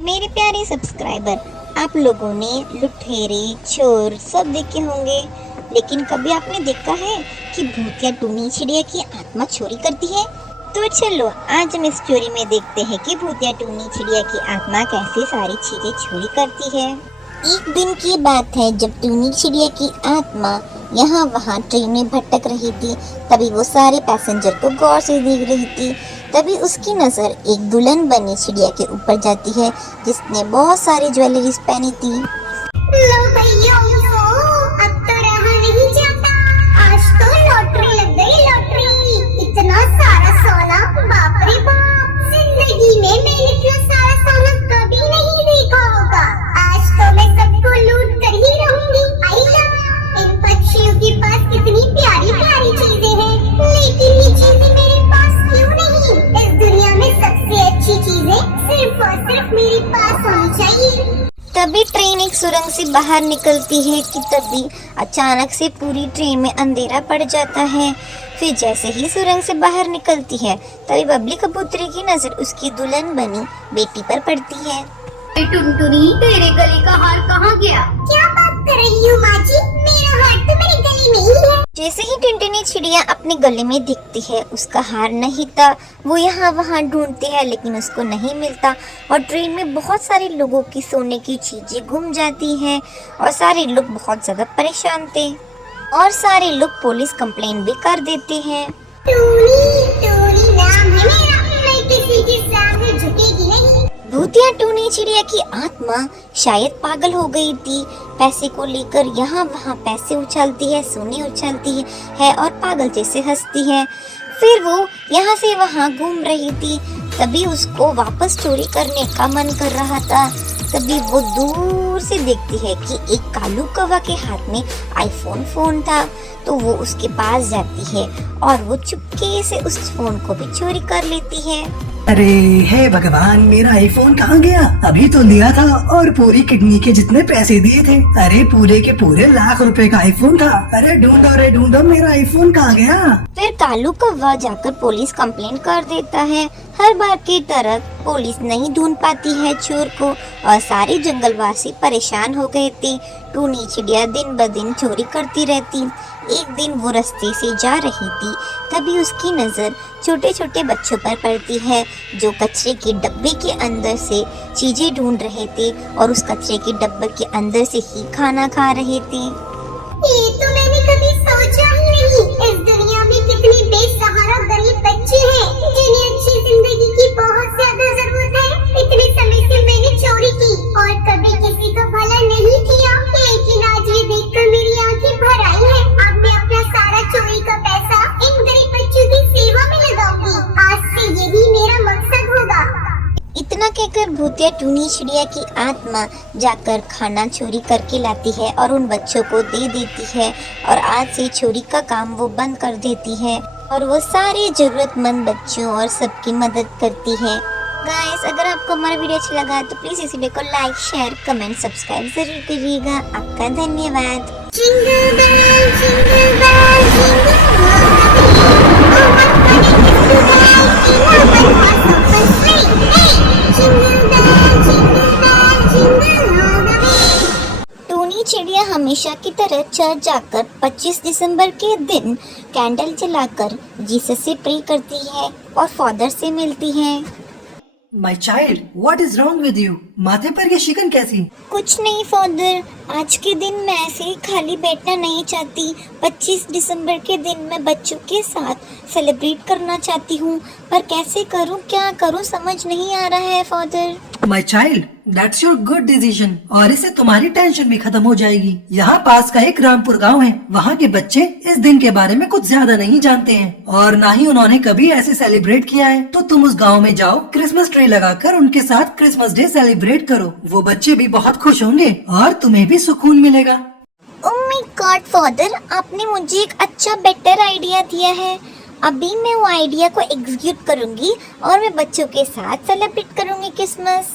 मेरे प्यारे सब्सक्राइबर, आप लोगों ने लुटेरे चोर सब देखे होंगे, लेकिन कभी आपने देखा है कि भूतिया टूनी चिड़िया की आत्मा चोरी करती है? तो चलो आज हम इस स्टोरी में देखते हैं कि भूतिया टूनी चिड़िया की आत्मा कैसे सारी चीजें चोरी करती है। एक दिन की बात है जब टूनी चिड़िया की आत्मा यहाँ वहाँ ट्रेन में भटक रही थी। तभी वो सारे पैसेंजर को गौर से देख रही थी। तभी उसकी नजर एक दुल्हन बनी चिड़िया के ऊपर जाती है जिसने बहुत सारी ज्वेलरीज पहनी थी। लो भैया, अब तो रहा नहीं जाता। आज तो लॉटरी लग गई, लॉटरी। इतना सारा सोना, बाप रे बाप। जिंदगी में मैंने इतना सारा सोना कभी नहीं देखा होगा। आज तो मैं सबको लूट कर ही रहूंगी। आइला, इन पक्षियों के पास कितनी प्यारी प्यारी चीजें हैं, लेकिन ये चीजें मेरे पास क्यों नहीं? इस दुनिया में सबसे अच्छी चीजें सिर्फ और सिर्फ मेरे पास होनी चाहिए। तभी ट्रेन एक सुरंग से बाहर निकलती है कि तभी अचानक से पूरी ट्रेन में अंधेरा पड़ जाता है। फिर जैसे ही सुरंग से बाहर निकलती है तभी बबली कबूतरी की नजर उसकी दुल्हन बनी बेटी पर पड़ती है। टुनटुनी, तेरे गले का हार कहाँ गया? क्या बात कर रही हो माँ जी? मेरा हार तो मेरे गले में ही है। जैसे ही टुनटुनी चिड़िया अपने गले में दिखती है उसका हार नहीं था। वो यहाँ वहाँ ढूंढती है लेकिन उसको नहीं मिलता और ट्रेन में बहुत सारे लोगों की सोने की चीजें गुम जाती हैं और सारे लोग बहुत ज्यादा परेशान थे और सारे लोग पुलिस कंप्लेन भी कर देते हैं। टूनी, टूनी नाम है मेरा, मैं किसी के सामने झुकेगी नहीं। भूतिया टूनी चिड़िया की आत्मा शायद पागल हो गई थी। पैसे को लेकर यहाँ वहाँ पैसे उछालती है, सोने उछालती है और पागल जैसे हंसती है। फिर वो यहाँ से वहाँ घूम रही थी। तभी उसको वापस चोरी करने का मन कर रहा था। तभी वो दूर से देखती है कि एक कालू कौवा के हाथ में आईफोन फोन था। तो वो उसके पास जाती है और वो चुपके से उस फोन को भी चोरी कर लेती है। अरे हे भगवान, मेरा आईफोन कहाँ गया? अभी तो लिया था और पूरी किडनी के जितने पैसे दिए थे। अरे पूरे के पूरे लाख रुपए का आईफोन था। अरे ढूंढो, मेरा आईफोन कहाँ गया? फिर कालू कौवा जाकर पुलिस कंप्लेन कर देता है। हर बार की तरह पुलिस नहीं ढूंढ पाती है चोर को और सारे जंगलवासी परेशान हो गए थे। टूनी चिड़िया दिन ब दिन चोरी करती रहती। एक दिन वो रास्ते से जा रही थी, तभी उसकी नज़र छोटे छोटे बच्चों पर पड़ती है जो कचरे के डब्बे के अंदर से चीजें ढूंढ रहे थे और उस कचरे के डब्बे के अंदर से ही खाना खा रहे थे। ये तो मैंने कभी सोचा ही नहीं। इस दुनिया में कितने बेसहारा गरीब बच्चे हैं जिन्हें अच्छी जिंदगी की बहुत ज्यादा जरूरत है। इतने समय से मैंने चोरी की और कभी किसी को भला नहीं किया, लेकिन आज ये देखकर मेरी आंखें भर आई है। अब मैं अपना सारा चोरी का पैसा इन गरीब बच्चों की सेवा में लगाऊंगी। आज से यही मेरा मकसद होगा। इतना कहकर भूतिया टूनी चिड़िया की आत्मा जाकर खाना चोरी करके लाती है और उन बच्चों को दे देती है और आज से चोरी का काम वो बंद कर देती है और वो सारे जरूरतमंद बच्चों और सबकी मदद करती है। गाइस, अगर आपको हमारा वीडियो अच्छा लगा तो प्लीज इस वीडियो को लाइक, शेयर, कमेंट, सब्सक्राइब जरूर करिएगा। आपका धन्यवाद। Jingle bell, jingle bell, jingle all the way. Oh, what fun it is to ride in a one-horse open sleigh. Hey, jingle bell, jingle bell, jingle all the way. टूनी चिड़िया हमेशा की तरह church जाकर 25 दिसंबर के दिन कैंडल जलाकर Jesus से pray करती है और फादर से मिलती है। My child, what is wrong with you? माथे पर ये शिकन कैसी? कुछ नहीं फादर, आज के दिन मैं ऐसे ही खाली बैठना नहीं चाहती। 25 दिसंबर के दिन मैं बच्चों के साथ सेलिब्रेट करना चाहती हूँ, पर कैसे करूँ, क्या करूँ, समझ नहीं आ रहा है father. My child, that's your good decision और इससे तुम्हारी टेंशन भी खत्म हो जाएगी। यहाँ पास का एक रामपुर गांव है। वहाँ के बच्चे इस दिन के बारे में कुछ ज्यादा नहीं जानते हैं और ना ही उन्होंने कभी ऐसे सेलिब्रेट किया है। तो तुम उस गांव में जाओ, क्रिसमस ट्री लगाकर उनके साथ क्रिसमस डे सेलिब्रेट करो। वो बच्चे भी बहुत खुश होंगे और तुम्हें भी सुकून मिलेगा। ओह माय गॉड फादर, आपने मुझे एक अच्छा बेटर आइडिया दिया है। अभी मैं वो आइडिया को एग्जीक्यूट करूंगी और मैं बच्चों के साथ सेलिब्रेट करूंगी क्रिसमस।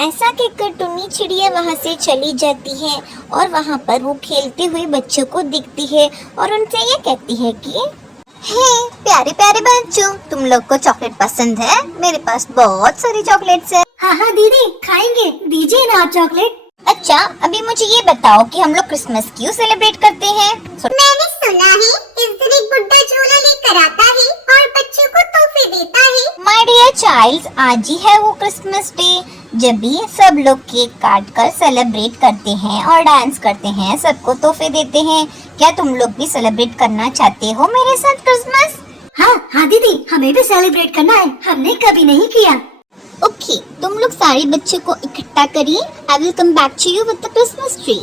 ऐसा कहकर टूनी चिड़िया वहाँ से चली जाती है और वहाँ पर वो खेलते हुए बच्चों को दिखती है और उनसे ये कहती है कि हे प्यारे प्यारे बच्चों, तुम लोग को चॉकलेट पसंद है? मेरे पास बहुत सारी चॉकलेट्स है। हाँ हाँ दीदी खाएंगे, दीजिए ना आप चॉकलेट। अच्छा, अभी मुझे ये बताओ कि हम लोग क्रिसमस क्यों सेलिब्रेट करते हैं? मैंने सुना है इस दिन एक बुड्ढा झूला लेकर आता है और बच्चों को तोहफे देता है। माय डियर चाइल्ड, आज ही है वो क्रिसमस डे, जब भी सब लोग केक काट कर सेलिब्रेट करते हैं और डांस करते हैं, सबको तोहफे देते हैं। क्या तुम लोग भी सेलिब्रेट करना चाहते हो मेरे साथ क्रिसमस? हाँ हाँ दीदी, हमें भी सेलिब्रेट करना है, हमने कभी नहीं किया। ओके, तुम लोग सारे बच्चों को इकट्ठा करिए। I will come back to you with the Christmas tree.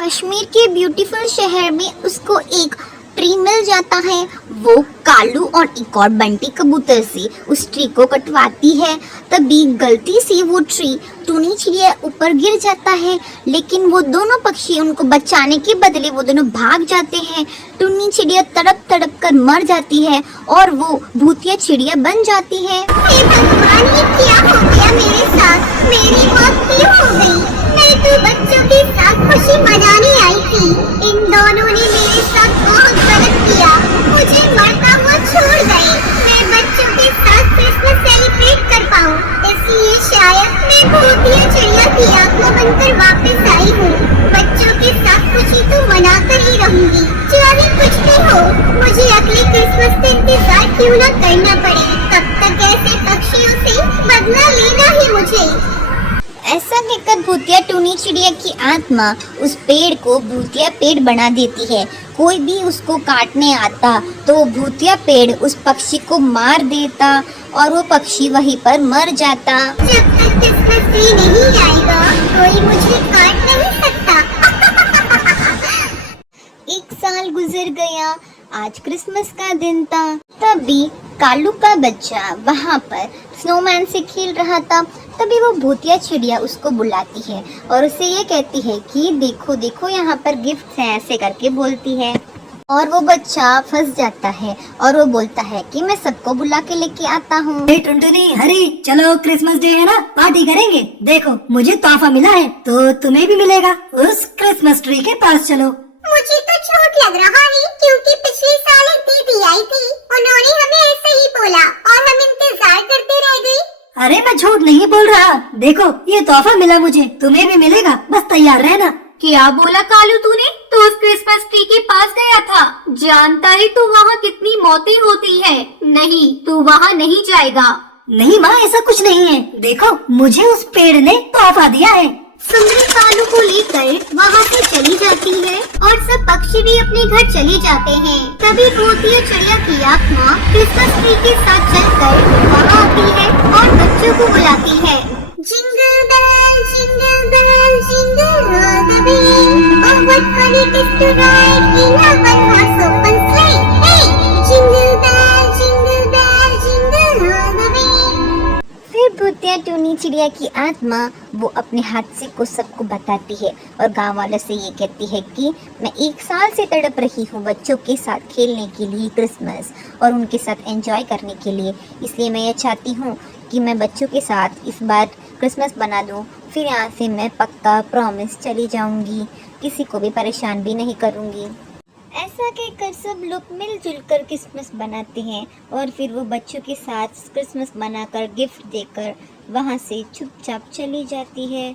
Kashmir के ब्यूटीफुल शहर में उसको एक ट्री मिल जाता है। वो कालू और एक और बंटी कबूतर से उस ट्री को कटवाती है। तभी गलती से वो ट्री टूनी चिड़िया ऊपर गिर जाता है, लेकिन वो दोनों पक्षी उनको बचाने के बदले वो दोनों भाग जाते हैं। टूनी चिड़िया तड़प तड़प कर मर जाती है और वो भूतिया चिड़िया बन जाती है। हे भगवान, ये क्या हो गया मेरे साथ? मेरी मौत क्यों हो गई? मैं तो बच्चों के साथ खुशी मनाने आई थी। इन दोनों ने मेरे साथ बहुत गलत किया, मुझे मरता हुआ छोड़ गए। मैं बच्चों के साथ क्रिसमस सेलिब्रेट कर पाऊँ, इसलिए शायद मैं भूतिया चिड़िया की आत्मा बनकर वापस आई हूँ। बच्चों के साथ खुशी तो मनाकर ही रहूंगी, चाहे कुछ भी हो। मुझे अगले क्रिसमस का इंतजार क्यों न करना पड़े, तब तक ऐसे पक्षियों से बदला लेना ही मुझे। ऐसा कहकर भूतिया टूनी चिड़िया की आत्मा उस पेड़ को भूतिया पेड़ बना देती है। कोई भी उसको काटने आता तो वो भूतिया पेड़ उस पक्षी को मार देता और वो पक्षी वहीं पर मर जाता। जब तक क्रिसमस ट्री नहीं आएगा, कोई मुझे काट नहीं सकता। एक साल गुजर गया, आज क्रिसमस का दिन था। तभी कालू का बच्चा वहाँ पर स्नोमैन से खेल रहा था। तभी वो भूतिया चिड़िया उसको बुलाती है और उसे ये कहती है कि देखो देखो यहाँ पर गिफ्ट हैं, ऐसे करके बोलती है। और वो बच्चा फंस जाता है और वो बोलता है कि मैं सबको बुला के लेके आता हूँ। टुनटुनी, हरी, चलो क्रिसमस डे है ना, पार्टी करेंगे। देखो मुझे तोहफा मिला है तो तुम्हें भी मिलेगा। उस क्रिसमस ट्री के पास चलो। मुझे तो झूठ लग रहा है, क्योंकि पिछले साल एक दीदी आई थी, उन्होंने हमें ऐसे ही बोला और हम इंतजार करते रह गए। अरे मैं झूठ नहीं बोल रहा, देखो ये तोहफा मिला मुझे, तुम्हें भी मिलेगा, बस तैयार रहना। क्या बोला कालू तूने? तो उस क्रिसमस ट्री के पास गया था, जानता है तू वहाँ कितनी मौतें होती है। नहीं, तू वहाँ नहीं जाएगा। नहीं माँ, ऐसा कुछ नहीं है, देखो मुझे उस पेड़ ने तोहफा दिया है। सुंदरी कालू को लेकर वहाँ से चली जाती है और सब पक्षी भी अपने घर चले जाते हैं। तभी भूतिया चिड़िया की आत्मा क्रिसमस ट्री के साथ चलकर वहाँ आती है और बच्चों को बुलाती है। Jingle bell jingle all the way, oh what fun it is to ride in a one horse open sleigh. Hey jingle bell jingle all the way. फिर भूतिया टूनी चिड़िया की आत्मा वो अपने हादसे को सबको बताती है और गांव वालों से ये कहती है कि मैं एक साल से तड़प रही हूँ बच्चों के साथ खेलने के लिए क्रिसमस और उनके साथ एंजॉय करने के लिए। इसलिए मैं ये चाहती हूँ कि मैं बच्चों के साथ इस बार क्रिसमस बना दूँ। फिर यहाँ से मैं पक्का प्रॉमिस चली जाऊँगी, किसी को भी परेशान भी नहीं करूँगी। ऐसा कहकर सब लोग मिलजुल कर क्रिसमस बनाते हैं और फिर वो बच्चों के साथ क्रिसमस बनाकर गिफ्ट देकर वहाँ से चुपचाप चली जाती है।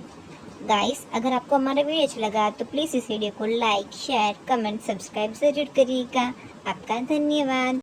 गाइस, अगर आपको हमारा वीडियो अच्छा लगा तो प्लीज़ इस वीडियो को लाइक, शेयर, कमेंट, सब्सक्राइब ज़रूर करिएगा। आपका धन्यवाद।